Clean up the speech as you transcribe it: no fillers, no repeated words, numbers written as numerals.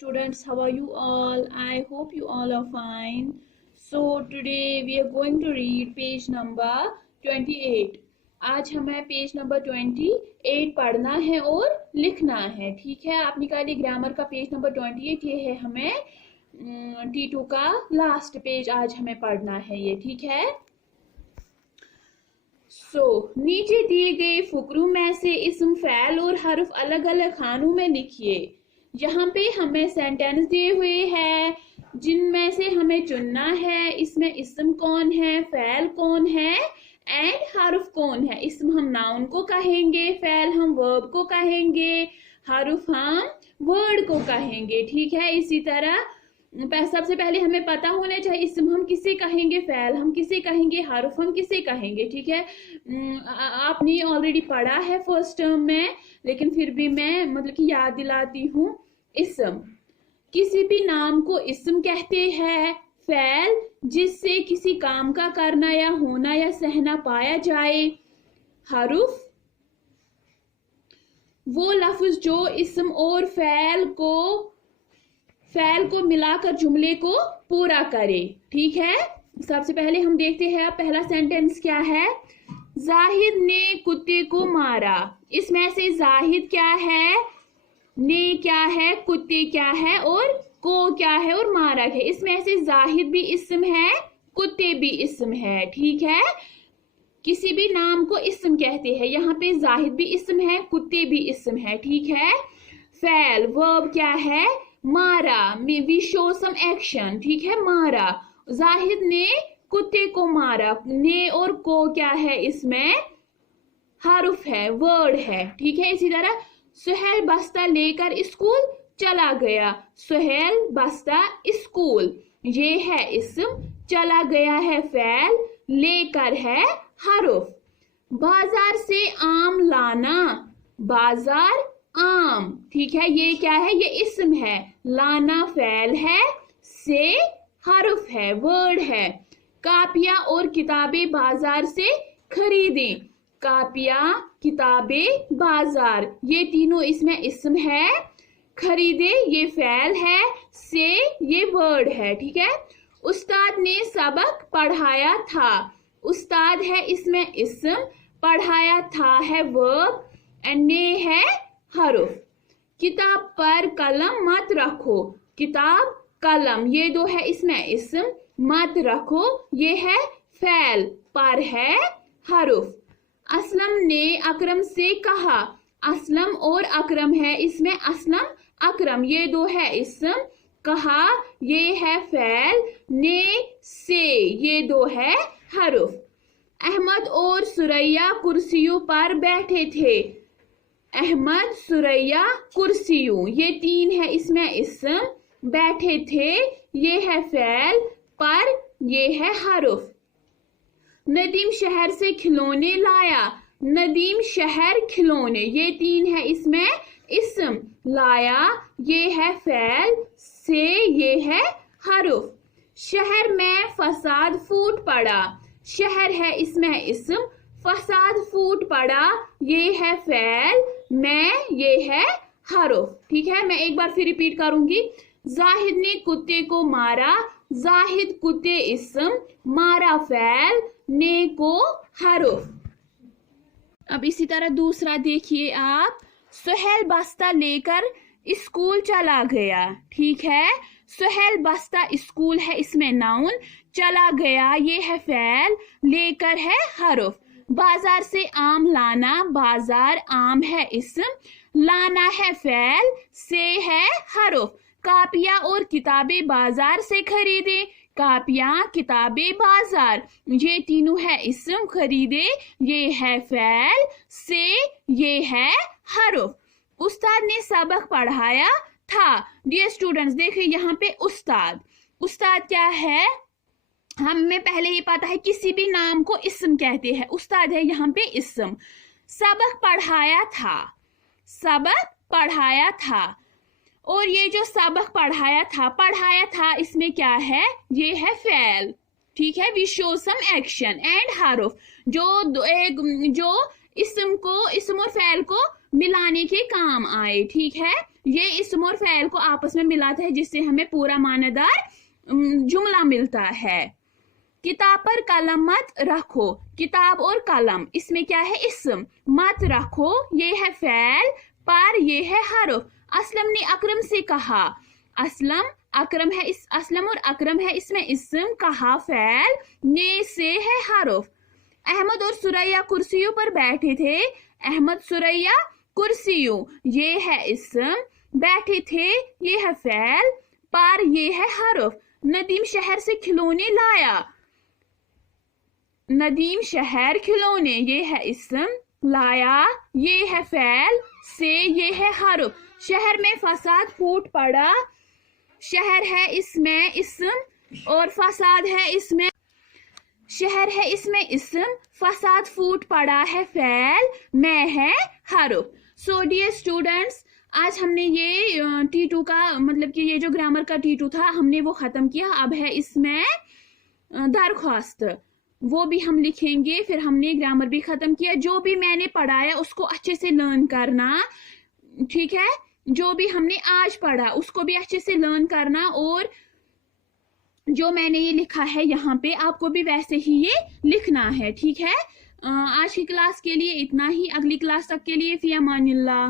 students, how are you all? I hope you all are fine. So today we are going to read page number 28. आज हमें page number 28 पढ़ना है और लिखना है. ठीक है, आप निकालिए ग्रामर का पेज नंबर 28. ये है हमें T2 का लास्ट पेज आज हमें पढ़ना है ये. ठीक है, नीचे दिए गए फुकरों में से इस्म, फ़ैल और हर्फ अलग अलग खानों में लिखिए. यहाँ पे हमें सेंटेंस दिए हुए हैं जिनमें से हमें चुनना है. इसमें इस्म कौन है, फ़ैल कौन है एंड हर्फ कौन है. इस्म हम नाउन को कहेंगे, फ़ैल हम वर्ब को कहेंगे, हर्फ हम वर्ड को कहेंगे. ठीक है, इसी तरह सबसे पहले हमें पता होना चाहिए इस्म हम किसे कहेंगे, फ़ैल हम किसे कहेंगे, हर्फ हम किसे कहेंगे. ठीक है, आपने ऑलरेडी पढ़ा है फर्स्ट टर्म में, लेकिन फिर भी मैं मतलब कि याद दिलाती हूँ. इस्म, किसी भी नाम को इस्म कहते हैं. फ़ैल, जिससे किसी काम का करना या होना या सहना पाया जाए. हर्फ, वो लफ्ज जो इस्म और फ़ैल को मिलाकर जुमले को पूरा करे. ठीक है, सबसे पहले हम देखते हैं पहला सेंटेंस क्या है. जाहिद ने कुत्ते को मारा. इसमें से जाहिद क्या है, ने क्या है, कुत्ते क्या है और को क्या है और मारा है. इसमें से जाहिद भी इस्म है, कुत्ते भी इस्म है. ठीक है, किसी भी नाम को इस्म कहते हैं. यहाँ पे जाहिद भी इस्म है, कुत्ते भी इस्म है. ठीक है, फ़ैल वर्ब क्या है, मारा. We show some action. ठीक है, मारा. जाहिद ने कुत्ते को मारा. ने और को क्या है, इसमें हर्फ है, वर्ड है. ठीक है, इसी तरह सुहेल बस्ता लेकर स्कूल चला गया. सुहेल बस्ता स्कूल, ये है इस्म, चला गया है फ़ैल, लेकर है हर्फ. बाजार से आम लाना. बाजार आम. ठीक है, ये क्या है, ये इस्म है. लाना फ़ैल है, से हर्फ है, वर्ड है. कापियां और किताबें बाजार से खरीदें. कापियां, किताबें, बाजार, ये तीनों इसमें इस्म है. खरीदे ये फ़ैल है, से ये वर्ड है. ठीक है, उस्ताद ने सबक पढ़ाया था. उस्ताद है इसमें इस्म, पढ़ाया था है वर्ब एंड ने है हर्फ. किताब पर कलम मत रखो. किताब, कलम, ये दो है इसमें इस्म, मत रखो ये है फ़ैल, पर है हर्फ. असलम ने अकरम से कहा. असलम और अकरम है इसमें असलम, अकरम, ये दो है इस्म. कहा ये है फ़ैल, ने से ये दो है हर्फ. अहमद और सुरैया कुर्सियों पर बैठे थे. अहमद, सुरैया, कुर्सियों, ये तीन है इसमें इस्म. बैठे थे ये है फ़ैल, पर ये है हर्फ. नदीम शहर से खिलौने लाया. नदीम शहर, खिलौने, ये तीन है इसमें इस्म. लाया ये है फ़ैल, से ये है हर्फ. शहर में फसाद फूट पड़ा. शहर है इसमें इस्म, फसाद फूट पड़ा ये है फ़ैल, में ये है हर्फ. ठीक है, मैं एक बार फिर रिपीट करूंगी. जाहिद ने कुत्ते को मारा. जाहिद कुत्ते इस्म, मारा फ़ैल, ने को हर्फ. अब इसी तरह दूसरा देखिए आप. सुहेल बस्ता लेकर स्कूल चला गया. ठीक है, सुहेल बस्ता स्कूल है इसमें नाउन, चला गया ये है फ़ैल, लेकर है हर्फ. बाजार से आम लाना. बाजार, आम है इस्म, लाना है फ़ैल, से है हर्फ. कापियां और किताबें बाजार से खरीदे. कापियां, किताबें, बाजार, ये तीनों है इस्म. खरीदे ये है फ़ैल, से ये है हर्फ. उस्ताद ने सबक पढ़ाया था. डियर स्टूडेंट्स, देखिए यहाँ पे उस्ताद. उस्ताद क्या है, हमें पहले ही पता है किसी भी नाम को इस्म कहते हैं. उस्ताद है यहाँ पे इस्म. सबक पढ़ाया था. सबक पढ़ाया था, और ये जो सबक पढ़ाया था इसमें क्या है, ये है फ़ैल. ठीक है, we show some action and हर्फ, जो इस्म और फ़ैल को मिलाने के काम आए. ठीक है, ये इस्म और फ़ैल को आपस में मिलाता है जिससे हमें पूरा मानेदार जुमला मिलता है। किताब पर कलम मत रखो, किताब और कलम इसमें क्या है इस्म, मत रखो ये है फ़ैल, पर ये है हर्फ। असलम ने अकरम से कहा, असलम अकरम है, इस असलम और अकरम है इसमें इस्म, कहा फ़ैल, ने से है हर्फ। अहमद और सुरैया कुर्सियों पर बैठे थे, अहमद सुरैया कुर्सियों ये है इस्म, बैठे थे ये है फ़ैल, पर ये है हर्फ। नदीम शहर से खिलौने लाया, नदीम शहर खिलौने ये है इस्म, लाया ये है फ़ैल, से ये है हर्फ। शहर में फसाद फूट पड़ा, शहर है इसमें इस्म और फसाद है इसमें, शहर है इसमें इस्म, फसाद फूट पड़ा है फ़ैल, मैं है हर्फ। सो डियर स्टूडेंट्स, आज हमने ये T2 का मतलब कि ये जो ग्रामर का T2 था हमने वो ख़त्म किया। अब है इसमें दरख्वास्त, वो भी हम लिखेंगे। फिर हमने ग्रामर भी ख़त्म किया। जो भी मैंने पढ़ाया उसको अच्छे से लर्न करना, ठीक है। जो भी हमने आज पढ़ा उसको भी अच्छे से लर्न करना, और जो मैंने ये लिखा है यहाँ पे आपको भी वैसे ही ये लिखना है, ठीक है। आज की क्लास के लिए इतना ही। अगली क्लास तक के लिए फ़ी अमानिल्लाह।